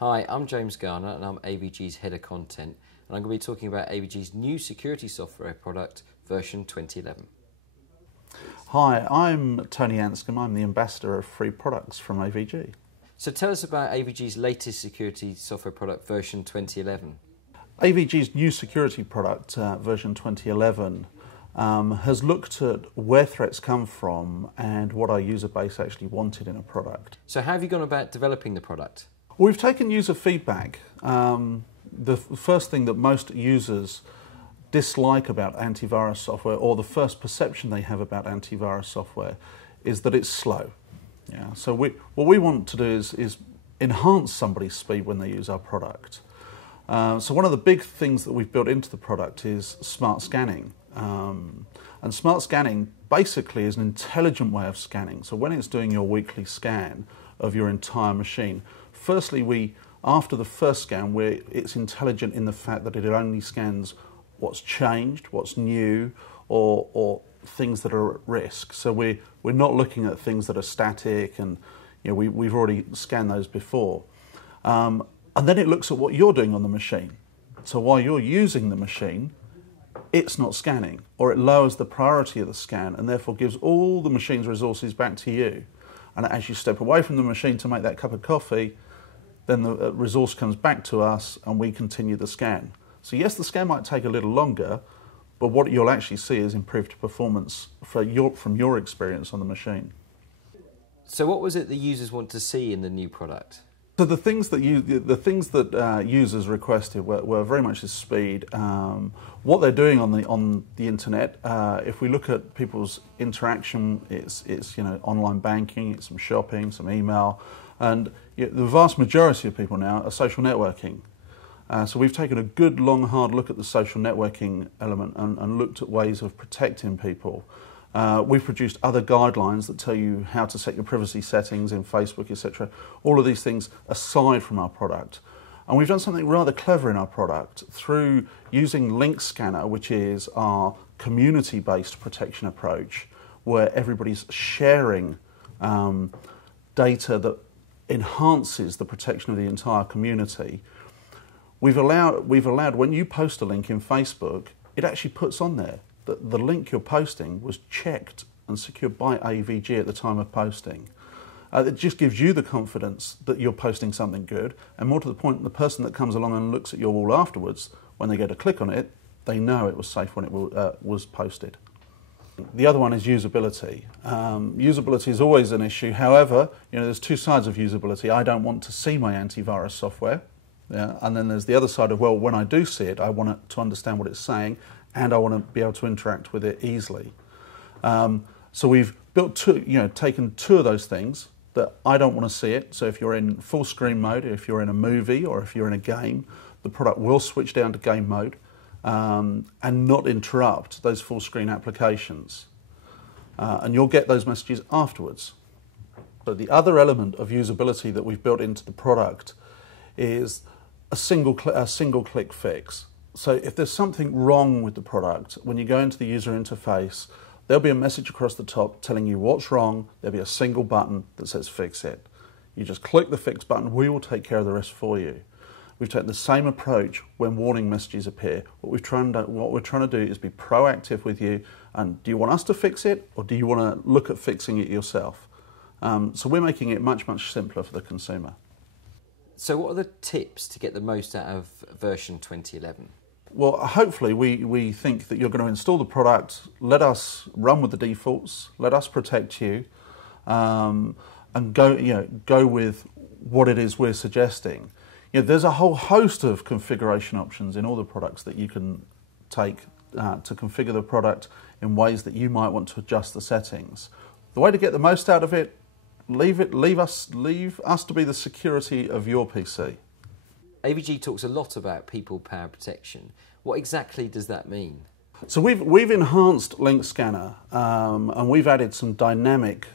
Hi, I'm James Garner and I'm AVG's Head of Content, and I'm going to be talking about AVG's new security software product, version 2011. Hi, I'm Tony Anscombe. I'm the Ambassador of Free Products from AVG. So tell us about AVG's latest security software product, version 2011. AVG's new security product, version 2011, has looked at where threats come from and what our user base actually wanted in a product. So how have you gone about developing the product? We've taken user feedback. The first thing that most users dislike about antivirus software, or the first perception they have about antivirus software, is that it's slow. Yeah. So what we want to do is enhance somebody's speed when they use our product. So one of the big things that we've built into the product is smart scanning. And smart scanning basically is an intelligent way of scanning. So when it's doing your weekly scan of your entire machine, firstly, after the first scan, it's intelligent in the fact that it only scans what's changed, what's new, or things that are at risk. So we're not looking at things that are static, and we've already scanned those before. And then it looks at what you're doing on the machine. So while you're using the machine, it's not scanning, or it lowers the priority of the scan and therefore gives all the machine's resources back to you. And as you step away from the machine to make that cup of coffee, then the resource comes back to us and we continue the scan. So yes, the scan might take a little longer, but what you'll actually see is improved performance from your experience on the machine. So what was it the users want to see in the new product? So the things that users requested were very much the speed. What they're doing on the internet. If we look at people's interaction, it's online banking, it's some shopping, some email, and the vast majority of people now are social networking. So we've taken a good, long, hard look at the social networking element and looked at ways of protecting people. We've produced other guidelines that tell you how to set your privacy settings in Facebook, etc. All of these things aside from our product. And we've done something rather clever in our product through using Link Scanner, which is our community-based protection approach, where everybody's sharing data that enhances the protection of the entire community. We've allowed when you post a link in Facebook, it actually puts on there that the link you're posting was checked and secured by AVG at the time of posting. It just gives you the confidence that you're posting something good, and more to the point, the person that comes along and looks at your wall afterwards, when they go to click on it, they know it was safe when it was posted. The other one is usability. Usability is always an issue. However, there's two sides of usability. I don't want to see my antivirus software. Yeah, and then there's the other side of, well, when I do see it, I want to understand what it's saying, and I want to be able to interact with it easily. So we've built taken two of those things that I don't want to see it. So if you're in full screen mode, if you're in a movie, or if you're in a game, the product will switch down to game mode and not interrupt those full screen applications. And you'll get those messages afterwards. So the other element of usability that we've built into the product is a single click fix. So if there's something wrong with the product, when you go into the user interface, there'll be a message across the top telling you what's wrong. There'll be a single button that says fix it. You just click the fix button, we will take care of the rest for you. We've taken the same approach when warning messages appear. What we're trying to do is be proactive with you, and do you want us to fix it, or do you want to look at fixing it yourself? So we're making it much, much simpler for the consumer. So what are the tips to get the most out of version 2011? Well, hopefully we think that you're going to install the product, let us run with the defaults, let us protect you, and go with what it is we're suggesting. There's a whole host of configuration options in all the products that you can take to configure the product in ways that you might want to adjust the settings. The way to get the most out of it, leave us to be the security of your PC. AVG talks a lot about people power protection. What exactly does that mean? So we've enhanced Link Scanner and we've added some dynamic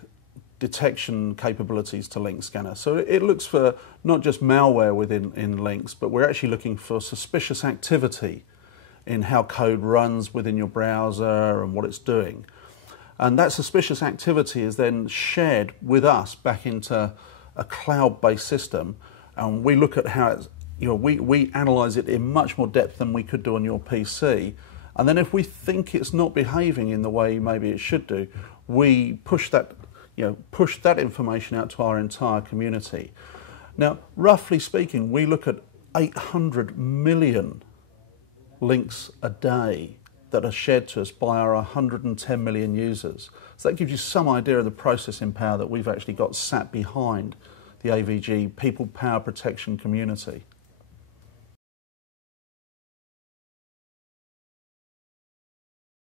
detection capabilities to Link Scanner. So it looks for not just malware within links, but we're actually looking for suspicious activity in how code runs within your browser and what it's doing. And that suspicious activity is then shared with us back into a cloud-based system, and we look at how it's, we analyse it in much more depth than we could do on your PC, and then if we think it's not behaving in the way maybe it should do, we push that information out to our entire community. Now, roughly speaking, we look at 800 million links a day that are shared to us by our 110 million users. So that gives you some idea of the processing power that we've actually got sat behind the AVG People Power Protection community.